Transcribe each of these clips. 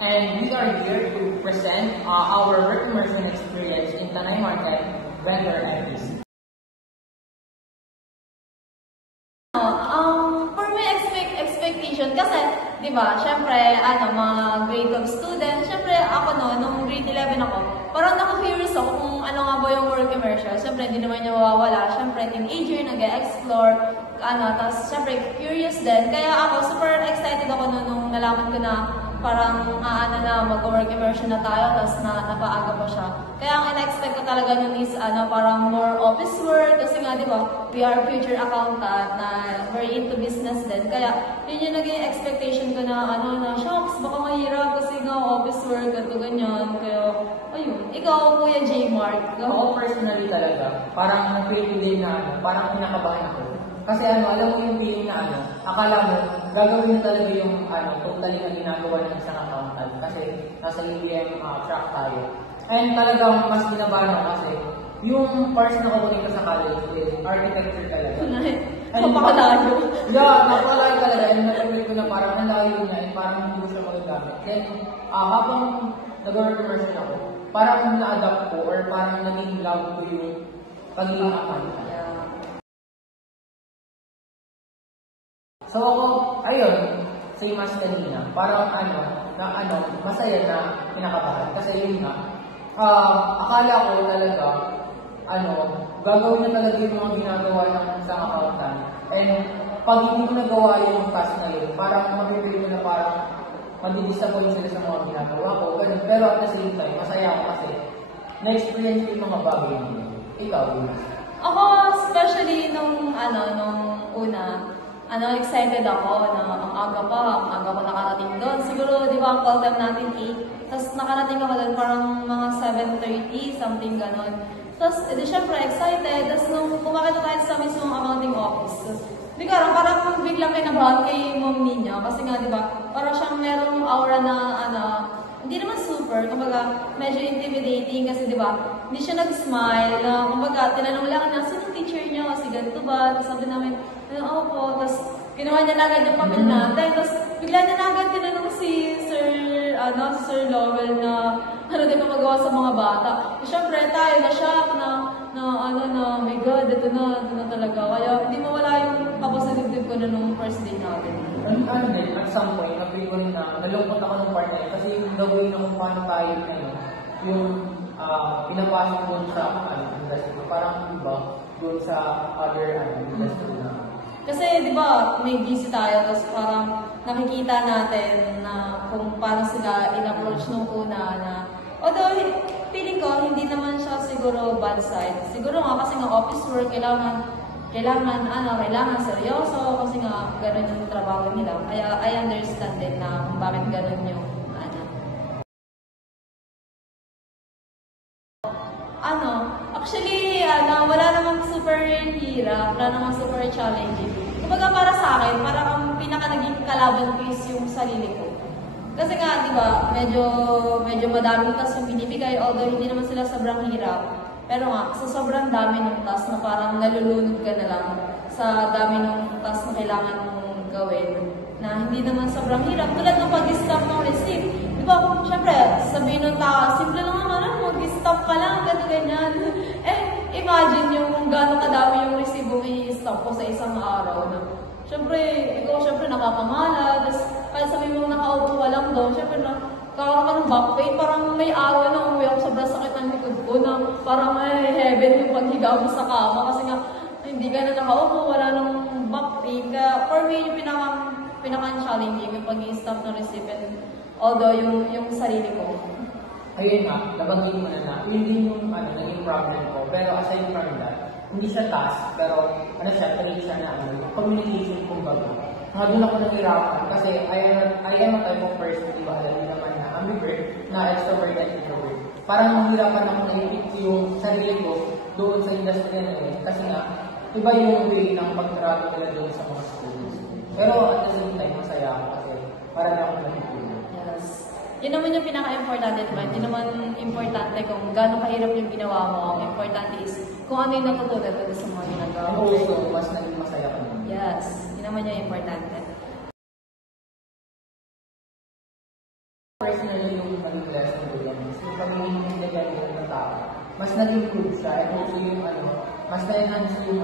and we are here to present our work immersion experience in Tanay Market, Vendor Office. For my expectation, kasi, di ba, syempre, mga grade 12 student, syempre, ako nung grade 11 ako, parang naka-curious ako kung ano nga ba yung work immersion. Syempre, hindi naman niya mawawala. Syempre, teenager, nag-explore, tapos, syempre, curious din. Kaya ako, super excited ako nung nalaman ko na parang mag-work immersion na tayo, tapos napaaga pa siya. Kaya ang ina-expect ko talaga nun is parang more office work, kasi nga, di ba, we are future accountant na very into business din. Kaya, yun yung naging expectation ko na, shocks, baka mahirap kasi nga office work, at ganyan. Kaya, ayun. Ikaw, Kuya J. Mark. Ako personally talaga, parang na-feel din na, parang kinakabahan ako. Kasi alam mo yung feeling na akala mo, gagawin na talaga yung totally na ginagawa ng isang accountant kasi nasa UBM track tayo. And talagang mas ginabahan ako kasi yung course na kukunin ko sa college is architecture talaga. Napakalayo. Yeah, napakalayo talaga. And natuloy ko na parang ang layo niya and parang hindi ko siya magagamit. Then, habang nag-work immersion ako, parang na-adapt ko or parang naging love ko yung pagiging accountant. So ako, ayun, same as kanina, parang masaya na kinakabahan. Kasi yun nga, akala ko talaga, gagawin na talaga yung mga ginagawa ng isang accountant. And pag hindi ko nagawa yung task na yun, parang mapipili ko na parang madi-disappoint sila sa mga ginagawa ko. Ganun. Pero at the same time, masaya ako kasi na-experience ko yung mga bagay nila. Ikaw, Luna. Ako, especially nung una, excited ako na ang aga ko nakarating doon. Siguro, di ba, ang call time natin 8. Tapos nakarating ako doon parang mga 7:30, something ganon. Tapos, syempre, excited. Tapos, nung kumakita tayo sa mismong accounting office, tapos, di ka, parang biglang kinabahan kay mom niya. Kasi nga, di ba, parang siyang merong aura na, hindi naman super, kumbaga, medyo intimidating kasi, di ba, hindi siya nag-smile, kumbaga, tinanong lang na, sino teacher niya? Kasi ganito ba? Tapos sabi namin, po. Tapos, ginawa niya na agad yung papel natin. Tapos, bigla niya na agad tinanong si Sir Lowell na, din pa magawa sa mga bata. Siyempre, tayo na-shock na, my God, ito na talaga. Kaya, hindi mawala yung kapasidibdib ko na nung first day natin. At some point, nabili ko rin na nalungkot ako ng part na yun. Kasi yung gawin na kung paano tayo yung pinapasok doon sa industry. Parang iba doon sa other industry na. Kasi, di ba, may busy tayo, tapos parang nakikita natin na kung paano sila in-approach nung una na, although, feeling ko, hindi naman siya siguro bad side. Siguro nga, kasi nga office work, kailangan seryoso, kasi nga, gano'n yung trabaho nila. Kaya, I understand din na kung bakit gano'n yung, actually, wala namang super hirap, wala namang super challenging. Kumbaga para sa akin, parang ang pinaka naging kalaban ko is yung sarili ko. Kasi nga, di ba, medyo madaming task yung binibigay, although hindi naman sila sobrang hirap. Pero nga, sa sobrang dami ng task na parang nalulunod ka na lang sa dami ng task na kailangan mong gawin, na hindi naman sobrang hirap. Tulad ng pag-stop ng receipt. Di ba, syempre, sabihin ng tao, simple lang naman, mag-stop ka lang, ganyan. Imagine yung gano'ng kadami yung resibo i-stop ko sa isang araw. Siyempre, ikaw nakakamala, tapos kahit sabihin mo nakaupo ka lang doon, siyempre kakaroon ka ng back pain, parang may araw na umuwi ako sobrang sakit ng likod ko na parang heaven yung paghiga mo sa kama kasi nga hindi ka na nakaupo, wala nang back pain. Kaya for me, yung pinaka-challenging yung pag-i-stop ng recipient, although yung sarili ko. Ayun nga, nabanggit mo na yun din yung naging problem ko. Pero aside from that, hindi siya task, pero trait siya na communication kumbaga. Doon ako nahirapan kasi I am a type of person, di ba, alam niyo naman na ambivert, na extrovert and introvert. Parang mahirapan ako na-ipit yung sarili ko doon sa industry na yun. Kasi nga, iba yung way ng pag-travel nila doon sa mga students. Pero at the same time, masaya ako kasi para na ako nakikita. Yes. Yun naman yung pinaka-importante naman. Hindi naman importante kung gaano kahirap yung ginawa mo. Ang importante is kung ano yung natutunan mo sa mga ginagawa mo. And also, mas naging masaya ka naman. Yes. Yun naman yung importante. Personally, yung maging lesson ko yan is yung pagiging independent ng tao. Mas nag-improve siya and also yung mas na-enhance yung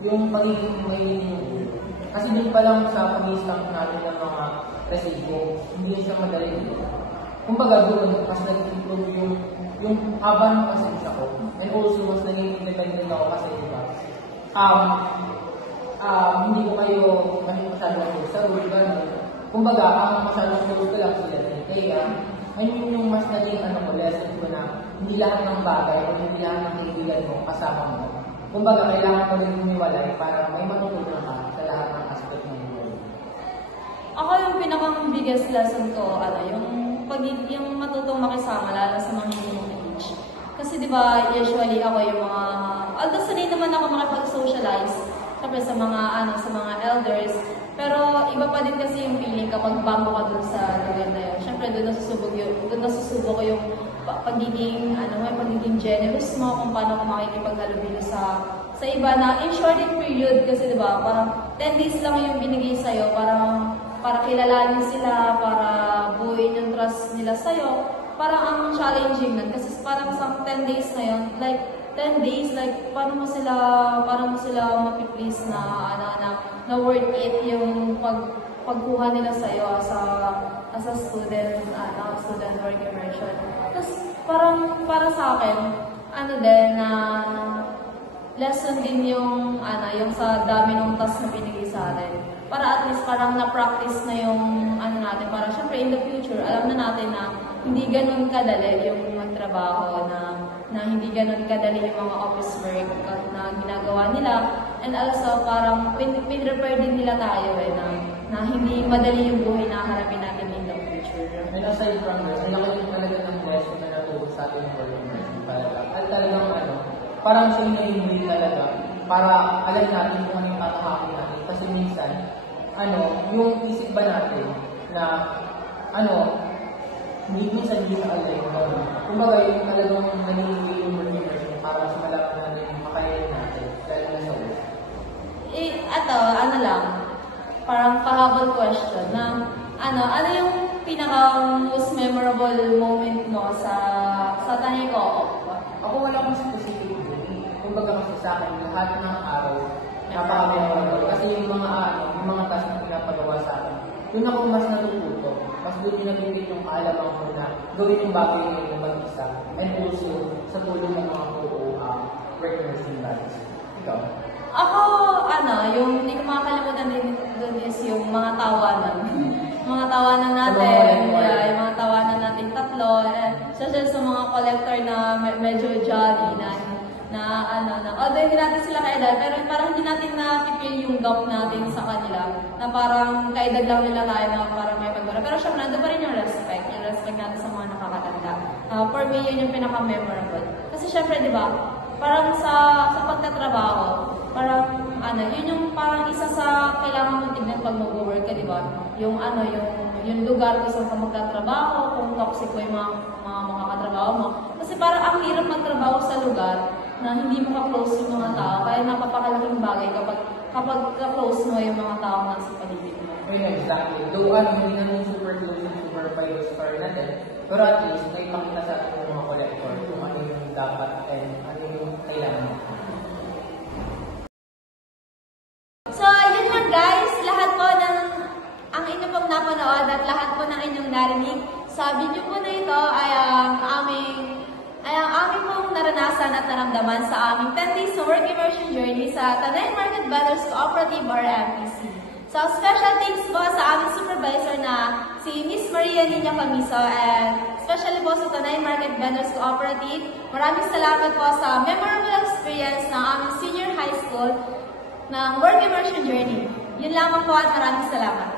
yung pagiging may yung ulo. Kasi din pa lang sa pag-i-stamp natin ng mga resibo, hindi siya madali dito. Kumbaga doon, mas nag-improve yung haba ng pasensya ko. And also, mas naging independent ako kasi diba, hindi ko kayo masyadong close sa rule, gano'n. Kumbaga, ang masyadong close ko lang sila. Kaya, ayun yung mas naging lesson ko na hindi lahat ng bagay o hindi lahat ng kaibigan mo kasama mo. Kumbaga, kailangan mo rin humiwalay para may matutunan ka sa lahat ng aspect ng buhay. Ako yung pinakang biggest lesson ko, yung matutong makisama, lalo sa mga hindi mong age. Kasi di ba usually ako yung mga, although sanay naman ako makipag-socialize, syempre sa mga elders, pero iba pa din kasi yung feeling kapag bago ka dun sa lugar na yun. Syempre doon nasusubo ko yung pagiging generous mo, kung paano ka makikipaghalubilo sa iba na in short period kasi di ba parang 10 days lang yung binigay sa'yo para kilalanin sila, para buuin yung trust nila sa'yo. Parang ang challenging nun kasi parang sa 10 days na yun, like 10 days, like paano mo sila mapiplease na worth it yung pagkuha nila sa'yo as a student, student work immersion. Tapos parang para sa akin, na lesson din yung sa dami ng task na binigay sa atin. Para at least parang na-practice na yung natin. Para syempre in the future, alam na natin na hindi ganun kadali yung magtrabaho, na hindi ganun kadali yung mga office work na ginagawa nila. And also parang pin-prepare din nila tayo na hindi madali yung buhay na harapin natin in the future. And aside from this, ang laki din talaga ng lesson na natulog sa atin ng organization talaga. At talagang parang siya yung hindi talaga para alam natin kung ano yung tatahakin natin. Kasi minsan, yung isip ba natin na minsan hindi sa alay mo. Kumbaga yung talagang nangyayari yung immersion para mas malaman natin yung makayanin natin dahil na sa ulo. Parang pahabol question na ano yung pinaka-most memorable moment mo sa tanay ko? Ako wala akong specific day. Kumbaga kasi sa akin, lahat ng araw, napaka-memorable. Kasi yung mga task na pinapagawa sa akin, doon ako mas natututo. Mas doon yung nabibig yung kaalaman ko na gawin yung bagay ng mag-isa. And also, sa tulong ng mga work nursing bodies. Ikaw? Ako, yung hindi ko makakalimutan din doon is yung mga tawanan. Mga tawanan natin, yung mga tawanan natin tatlo. Social sa mga collector na medyo jolly although hindi natin sila kaedad, pero parang hindi natin na-feel yung gap natin sa kanila, na parang kaedad lang nila tayo na parang may pagbara. Pero syempre, nandun pa rin yung respect natin sa mga nakakatanda. For me, yun yung pinaka-memorable. Kasi syempre, di ba, parang sa pagtatrabaho, parang yun yung parang isa sa kailangan mong tignan pag mag-work ka, di ba? Yung lugar kung saan ka magtatrabaho, kung toxic ko yung mga katrabaho mo. Kasi parang ang hirap magtrabaho sa lugar na hindi mo ka-close yung mga tao, kaya napapakalaking bagay kapag ka-close mo yung mga tao na sa paligid mo. Exactly. Though hindi naman super close yung supervisors for natin, pero at least may pakita sa atin ng mga collector kung ano yung dapat and ano yung kailangan mo. So, yun lang guys. Lahat po ang inyong pong napanood at lahat po ng inyong narinig sa video po na ito ay ang aming pong naranasan at naramdaman sa aming 10 days work immersion journey sa Tanay Market Vendors Cooperative or MPC. So, special thanks po sa aming supervisor na si Miss Maria Nina Camiso and especially po sa Tanay Market Vendors Cooperative. Maraming salamat po sa memorable experience ng aming senior high school ng work immersion journey. Yun lamang po at maraming salamat.